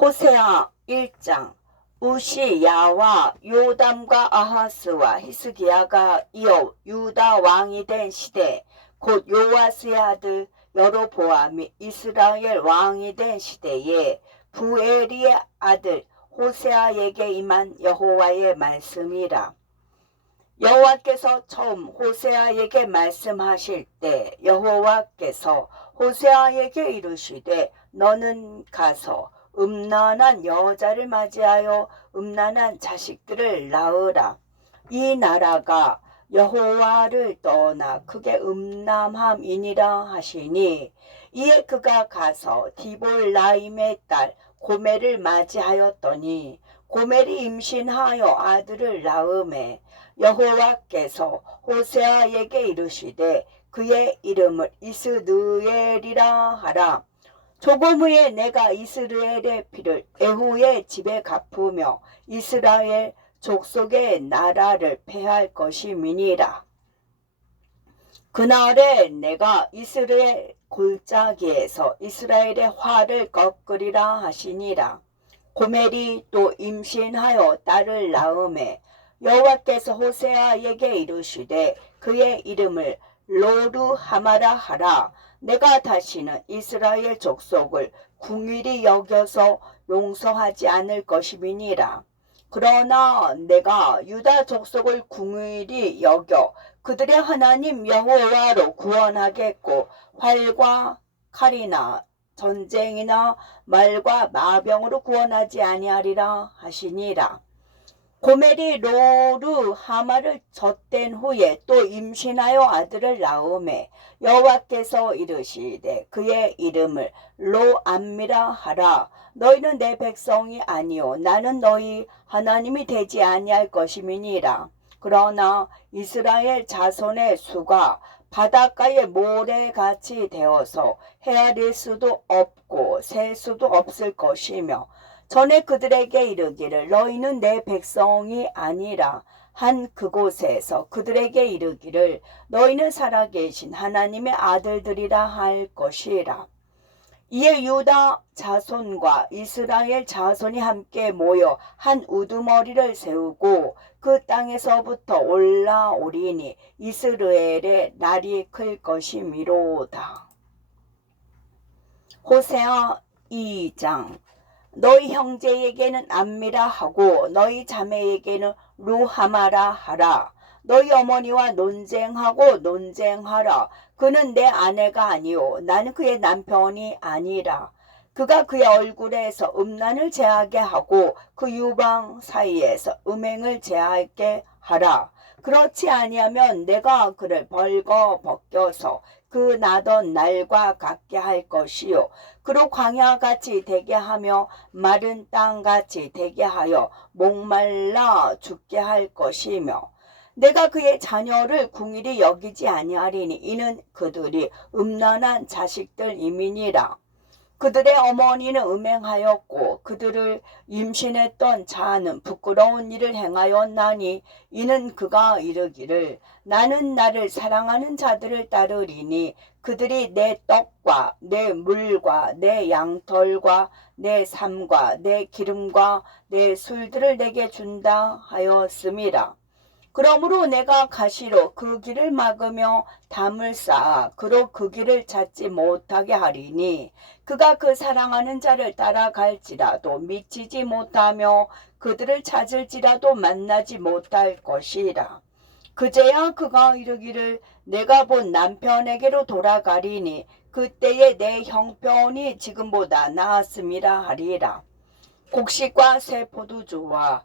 호세아 1장 우시야와 요담과 아하스와 히스기야가 이어 유다 왕이 된 시대 곧 요아스의 아들 여로보암이 이스라엘 왕이 된 시대에 부에리의 아들 호세아에게 임한 여호와의 말씀이라. 여호와께서 처음 호세아에게 말씀하실 때 여호와께서 호세아에게 이르시되 너는 가서 음란한 여자를 맞이하여 음란한 자식들을 낳으라. 이 나라가 여호와를 떠나 크게 음남함이니라 하시니 이에 그가 가서 디볼라임의 딸 고멜을 맞이하였더니 고멜이 임신하여 아들을 낳음에 여호와께서 호세아에게 이르시되 그의 이름을 이스누엘이라 하라. 조금 후에 내가 이스라엘의 피를 애후의 집에 갚으며 이스라엘 족속의 나라를 패할 것이니라. 그날에 내가 이스라엘 골짜기에서 이스라엘의 화를 꺾으리라 하시니라. 고멜이 또 임신하여 딸을 낳음에 여호와께서 호세아에게 이르시되 그의 이름을 로드 하마라 하라 내가 다시는 이스라엘 족속을 궁일이 여겨서 용서하지 않을 것임이니라. 그러나 내가 유다 족속을 궁일이 여겨 그들의 하나님 여호와로 구원하겠고 활과 칼이나 전쟁이나 말과 마병으로 구원하지 아니하리라 하시니라. 고멜이 로르 하마를 젖댄 후에 또 임신하여 아들을 낳음에 여호와께서 이르시되 그의 이름을 로암미라 하라 너희는 내 백성이 아니요 나는 너희 하나님이 되지 아니할 것임이니라 그러나 이스라엘 자손의 수가 바닷가의 모래같이 되어서 헤아릴 수도 없고 셀 수도 없을 것이며 전에 그들에게 이르기를 너희는 내 백성이 아니라 한 그곳에서 그들에게 이르기를 너희는 살아계신 하나님의 아들들이라 할 것이라. 이에 유다 자손과 이스라엘 자손이 함께 모여 한 우두머리를 세우고 그 땅에서부터 올라오리니 이스라엘의 날이 클 것이미로다. 호세아 2장 너희 형제에게는 암미라 하고 너희 자매에게는 루하마라 하라. 너희 어머니와 논쟁하고 논쟁하라. 그는 내 아내가 아니오. 나는 그의 남편이 아니라. 그가 그의 얼굴에서 음란을 제하게 하고 그 유방 사이에서 음행을 제하게 하라. 그렇지 아니하면 내가 그를 벌거 벗겨서 그 나던 날과 같게 할 것이요. 그로 광야같이 되게 하며 마른 땅같이 되게 하여 목말라 죽게 할 것이며 내가 그의 자녀를 궁일이 여기지 아니하리니 이는 그들이 음란한 자식들이민이라 그들의 어머니는 음행하였고 그들을 임신했던 자는 부끄러운 일을 행하였나니 이는 그가 이르기를 나는 나를 사랑하는 자들을 따르리니 그들이 내 떡과 내 물과 내 양털과 내 삶과 내 기름과 내 술들을 내게 준다 하였음이라. 그러므로 내가 가시로 그 길을 막으며 담을 쌓아 그로 그 길을 찾지 못하게 하리니 그가 그 사랑하는 자를 따라갈지라도 미치지 못하며 그들을 찾을지라도 만나지 못할 것이라. 그제야 그가 이르기를 내가 본 남편에게로 돌아가리니 그때에내 형편이 지금보다 나았음이라 하리라. 곡식과 새 포도주와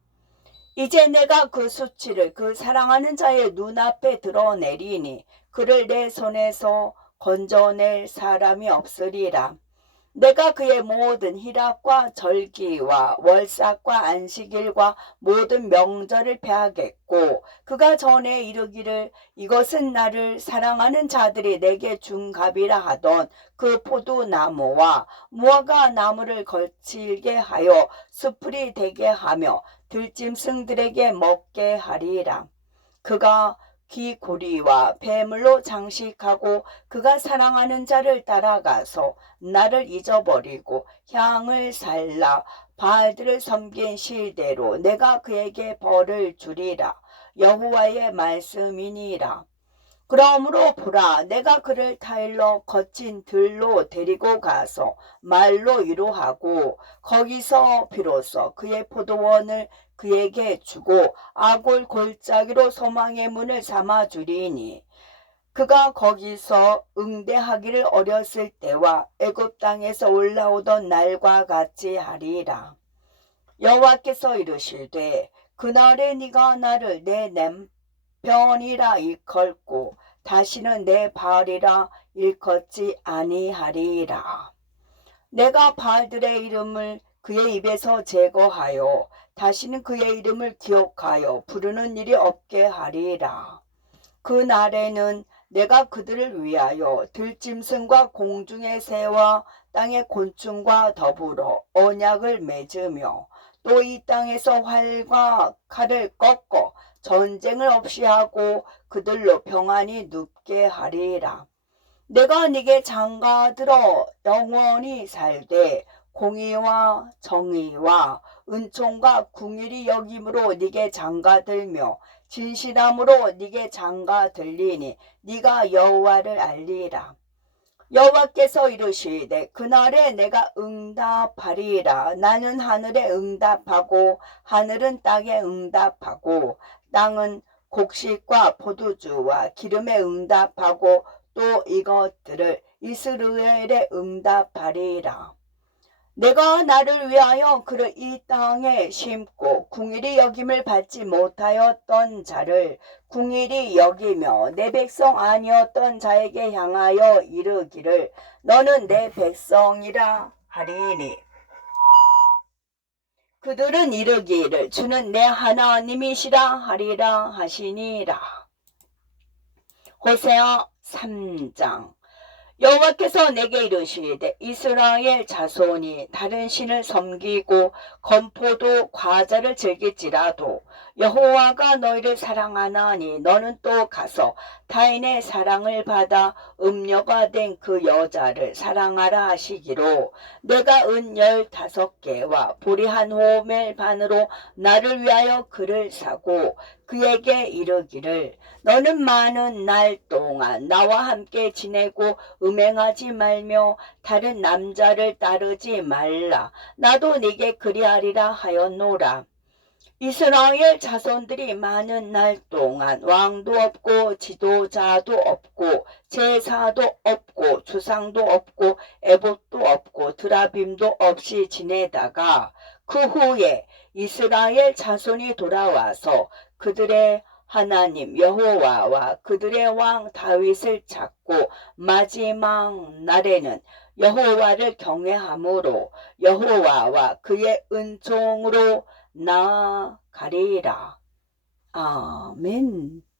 이제 내가 그 수치를 그 사랑하는 자의 눈앞에 드러내리니 그를 내 손에서 건져낼 사람이 없으리라. 내가 그의 모든 희락과 절기와 월삭과 안식일과 모든 명절을 패하겠고 그가 전에 이르기를 이것은 나를 사랑하는 자들이 내게 준갑이라 하던 그 포도나무와 무화과 나무를 걸칠게 하여 수풀이 되게 하며 들짐승들에게 먹게 하리라. 그가 귀고리와 뱀물로 장식하고 그가 사랑하는 자를 따라가서 나를 잊어버리고 향을 살라 바알들을 섬긴 시대로 내가 그에게 벌을 주리라 여호와의 말씀이니라 그러므로 보라 내가 그를 타일러 거친 들로 데리고 가서 말로 위로하고 거기서 비로소 그의 포도원을 그에게 주고 아골 골짜기로 소망의 문을 삼아주리니 그가 거기서 응대하기를 어렸을 때와 애굽 땅에서 올라오던 날과 같이 하리라. 여호와께서 이르실되 그날에 네가 나를 내 남편이라 이컬고 다시는 내발이라 일컫지 아니하리라. 내가 발들의 이름을 그의 입에서 제거하여 다시는 그의 이름을 기억하여 부르는 일이 없게 하리라. 그 날에는 내가 그들을 위하여 들짐승과 공중의 새와 땅의 곤충과 더불어 언약을 맺으며 또 이 땅에서 활과 칼을 꺾어 전쟁을 없이 하고 그들로 평안이 눕게 하리라. 내가 네게 장가들어 영원히 살되 공의와 정의와 은총과 궁일이 여김으로 네게 장가들며 진실함으로 네게 장가들리니 네가 여호와를 알리라. 여호와께서 이르시되 그날에 내가 응답하리라 나는 하늘에 응답하고 하늘은 땅에 응답하고 땅은 곡식과 포도주와 기름에 응답하고 또 이것들을 이스라엘에 응답하리라 내가 나를 위하여 그를 이 땅에 심고 궁일이 여김을 받지 못하였던 자를 궁일이 여기며 내 백성 아니었던 자에게 향하여 이르기를 너는 내 백성이라 하리니 그들은 이르기를 주는 내 하나님이시라 하리라 하시니라 호세아 3장 여호와께서 내게 이르시되 이스라엘 자손이 다른 신을 섬기고 건포도 과자를 즐길지라도 여호와가 너희를 사랑하나니 너는 또 가서 타인의 사랑을 받아 음녀가 된 그 여자를 사랑하라 하시기로 내가 은 열다섯 개와 보리 한 호멜 반으로 나를 위하여 그를 사고 그에게 이르기를 너는 많은 날 동안 나와 함께 지내고 음행하지 말며 다른 남자를 따르지 말라 나도 네게 그리하리라 하였노라 이스라엘 자손들이 많은 날 동안 왕도 없고 지도자도 없고 제사도 없고 주상도 없고 에봇도 없고 드라빔도 없이 지내다가 그 후에 이스라엘 자손이 돌아와서 그들의 하나님 여호와와 그들의 왕 다윗을 찾고 마지막 날에는 여호와를 경외함으로 여호와와 그의 은총으로 나아가리라. 아멘.